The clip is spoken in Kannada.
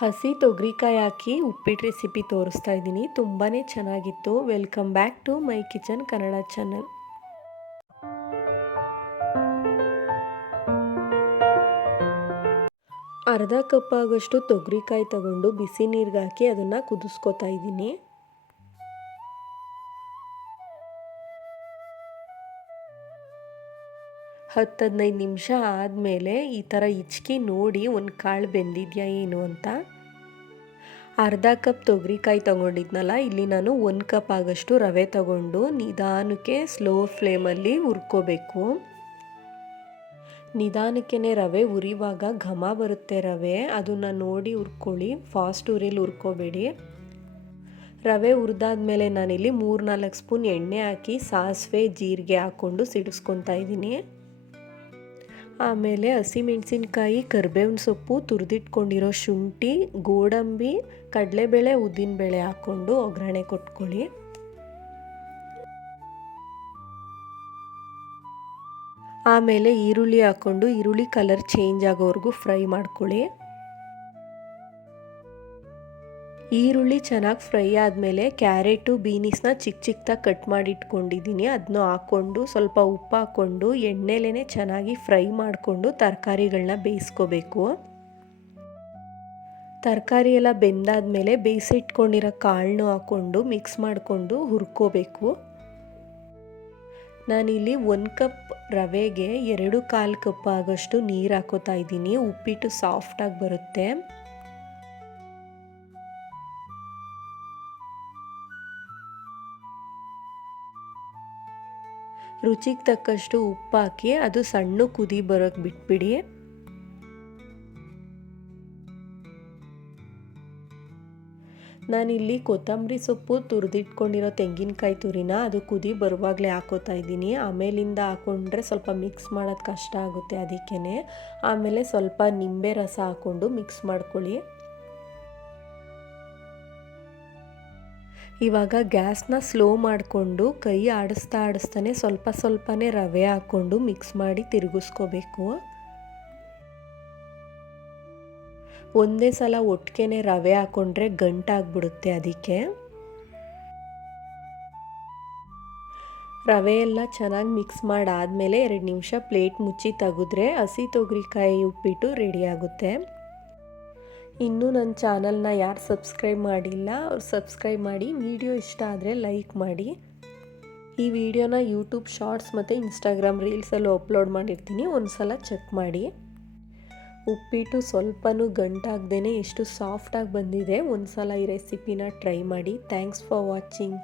ಹಸಿ ತೊಗರಿಕಾಯಿ ಹಾಕಿ ಉಪ್ಪಿಟ್ಟು ರೆಸಿಪಿ ತೋರಿಸ್ತಾ ಇದ್ದೀನಿ. ತುಂಬಾ ಚೆನ್ನಾಗಿತ್ತು. Welcome back to my kitchen Kannada channel. ಅರ್ಧ ಕಪ್ ಆಗೋಷ್ಟು ತೊಗರಿಕಾಯಿ ತಗೊಂಡು ಬಿಸಿ ನೀರಿಗೆ ಹಾಕಿ ಅದನ್ನು ಕುದಿಸ್ಕೊತಾ ಇದ್ದೀನಿ. ಹತ್ತು 15 ನಿಮಿಷ ಆದಮೇಲೆ ಈ ಥರ ಹಿಚ್ಕಿ ನೋಡಿ ಒಂದು ಕಾಳು ಬೆಂದಿದೆಯಾ ಏನು ಅಂತ. ಅರ್ಧ ಕಪ್ ತೊಗರಿಕಾಯಿ ತೊಗೊಂಡಿದ್ನಲ್ಲ, ಇಲ್ಲಿ ನಾನು 1 ಕಪ್ ಆಗೋಷ್ಟು ರವೆ ತಗೊಂಡು ನಿಧಾನಕ್ಕೆ ಸ್ಲೋ ಫ್ಲೇಮಲ್ಲಿ ಹುರ್ಕೋಬೇಕು. ನಿಧಾನಕ್ಕೆ ರವೆ ಉರಿವಾಗ ಘಮ ಬರುತ್ತೆ ರವೆ, ಅದನ್ನು ನೋಡಿ ಹುರ್ಕೊಳ್ಳಿ. ಫಾಸ್ಟ್ ಉರಿಲಿ ಹುರ್ಕೋಬೇಡಿ. ರವೆ ಹುರಿದಾದ್ಮೇಲೆ ನಾನಿಲ್ಲಿ 3-4 ಸ್ಪೂನ್ ಎಣ್ಣೆ ಹಾಕಿ ಸಾಸಿವೆ ಜೀರಿಗೆ ಹಾಕ್ಕೊಂಡು ಸಿಡಿಸ್ಕೊತಾ ಇದ್ದೀನಿ. ಆಮೇಲೆ ಹಸಿಮೆಣಸಿನ್ಕಾಯಿ, ಕರಿಬೇವಿನ ಸೊಪ್ಪು, ತುರಿದಿಟ್ಕೊಂಡಿರೋ ಶುಂಠಿ, ಗೋಡಂಬಿ, ಕಡಲೆಬೇಳೆ, ಉದ್ದಿನಬೇಳೆ ಹಾಕ್ಕೊಂಡು ಒಗ್ಗರಣೆ ಕೊಟ್ಕೊಳ್ಳಿ. ಆಮೇಲೆ ಈರುಳ್ಳಿ ಹಾಕ್ಕೊಂಡು ಈರುಳ್ಳಿ ಕಲರ್ ಚೇಂಜ್ ಆಗೋವರೆಗೂ ಫ್ರೈ ಮಾಡ್ಕೊಳ್ಳಿ. ಈರುಳ್ಳಿ ಚೆನ್ನಾಗಿ ಫ್ರೈ ಆದಮೇಲೆ ಕ್ಯಾರೆಟು, ಬೀನಿಸ್ನ ಚಿಕ್ಕ ಚಿಕ್ಕದಾಗಿ ಕಟ್ ಮಾಡಿ ಇಟ್ಕೊಂಡಿದ್ದೀನಿ. ಅದನ್ನು ಹಾಕ್ಕೊಂಡು ಸ್ವಲ್ಪ ಉಪ್ಪು ಹಾಕ್ಕೊಂಡು ಎಣ್ಣೆಲೇ ಚೆನ್ನಾಗಿ ಫ್ರೈ ಮಾಡಿಕೊಂಡು ತರಕಾರಿಗಳನ್ನ ಬೇಯಿಸ್ಕೋಬೇಕು. ತರಕಾರಿ ಎಲ್ಲ ಬೆಂದಾದ್ಮೇಲೆ ಬೇಯಿಸಿಟ್ಕೊಂಡಿರೋ ಕಾಳನ್ನು ಹಾಕ್ಕೊಂಡು ಮಿಕ್ಸ್ ಮಾಡಿಕೊಂಡು ಹುರ್ಕೋಬೇಕು. ನಾನಿಲ್ಲಿ 1 ಕಪ್ ರವೆಗೆ 2-1/4 ಕಪ್ ಆಗೋಷ್ಟು ನೀರು ಹಾಕೋತಾ ಇದ್ದೀನಿ. ಉಪ್ಪಿಟ್ಟು ಸಾಫ್ಟಾಗಿ ಬರುತ್ತೆ. ರುಚಿಗೆ ತಕ್ಕಷ್ಟು ಉಪ್ಪು ಹಾಕಿ ಅದು ಸಣ್ಣ ಕುದಿ ಬರೋಕ್ಕೆ ಬಿಟ್ಬಿಡಿ. ನಾನಿಲ್ಲಿ ಕೊತ್ತಂಬರಿ ಸೊಪ್ಪು, ತುರಿದಿಟ್ಕೊಂಡಿರೋ ತೆಂಗಿನಕಾಯಿ ತುರಿನ ಅದು ಕುದಿ ಬರುವಾಗಲೇ ಹಾಕೋತಾ ಇದ್ದೀನಿ. ಆಮೇಲಿಂದ ಹಾಕೊಂಡ್ರೆ ಸ್ವಲ್ಪ ಮಿಕ್ಸ್ ಮಾಡೋದು ಕಷ್ಟ ಆಗುತ್ತೆ, ಅದಕ್ಕೇ. ಆಮೇಲೆ ಸ್ವಲ್ಪ ನಿಂಬೆ ರಸ ಹಾಕ್ಕೊಂಡು ಮಿಕ್ಸ್ ಮಾಡ್ಕೊಳ್ಳಿ. ಇವಾಗ ಗ್ಯಾಸ್ನ ಸ್ಲೋ ಮಾಡಿಕೊಂಡು ಕೈ ಆಡಿಸ್ತಾನೆ ಸ್ವಲ್ಪನೇ ರವೆ ಹಾಕ್ಕೊಂಡು ಮಿಕ್ಸ್ ಮಾಡಿ ತಿರುಗಿಸ್ಕೋಬೇಕು. ಒಂದೇ ಸಲ ಒಟ್ಟಿಗೆ ರವೆ ಹಾಕ್ಕೊಂಡ್ರೆ ಗಂಟಾಗ್ಬಿಡುತ್ತೆ, ಅದಕ್ಕೆ. ರವೆ ಎಲ್ಲ ಚೆನ್ನಾಗಿ ಮಿಕ್ಸ್ ಮಾಡಾದಮೇಲೆ 2 ನಿಮಿಷ ಪ್ಲೇಟ್ ಮುಚ್ಚಿ ತೆಗೆದ್ರೆ ಹಸಿ ತೊಗರಿಕಾಯಿ ಉಪ್ಪಿಟ್ಟು ರೆಡಿ ಆಗುತ್ತೆ. ಇನ್ನೂ ನನ್ನ ಚಾನಲ್ನ ಯಾರು ಸಬ್ಸ್ಕ್ರೈಬ್ ಮಾಡಿಲ್ಲ ಅವ್ರು ಸಬ್ಸ್ಕ್ರೈಬ್ ಮಾಡಿ. ವಿಡಿಯೋ ಇಷ್ಟ ಆದರೆ ಲೈಕ್ ಮಾಡಿ. ಈ ವಿಡಿಯೋನ ಯೂಟ್ಯೂಬ್ ಶಾರ್ಟ್ಸ್ ಮತ್ತು ಇನ್ಸ್ಟಾಗ್ರಾಮ್ ರೀಲ್ಸಲ್ಲೂ ಅಪ್ಲೋಡ್ ಮಾಡಿರ್ತೀನಿ, ಒಂದು ಸಲ ಚೆಕ್ ಮಾಡಿ. ಉಪ್ಪಿಟ್ಟು ಸ್ವಲ್ಪನೂ ಗಂಟಾಗ್ದೇ ಎಷ್ಟು ಸಾಫ್ಟಾಗಿ ಬಂದಿದೆ. ಒಂದು ಸಲ ಈ ರೆಸಿಪಿನ ಟ್ರೈ ಮಾಡಿ. Thanks for watching.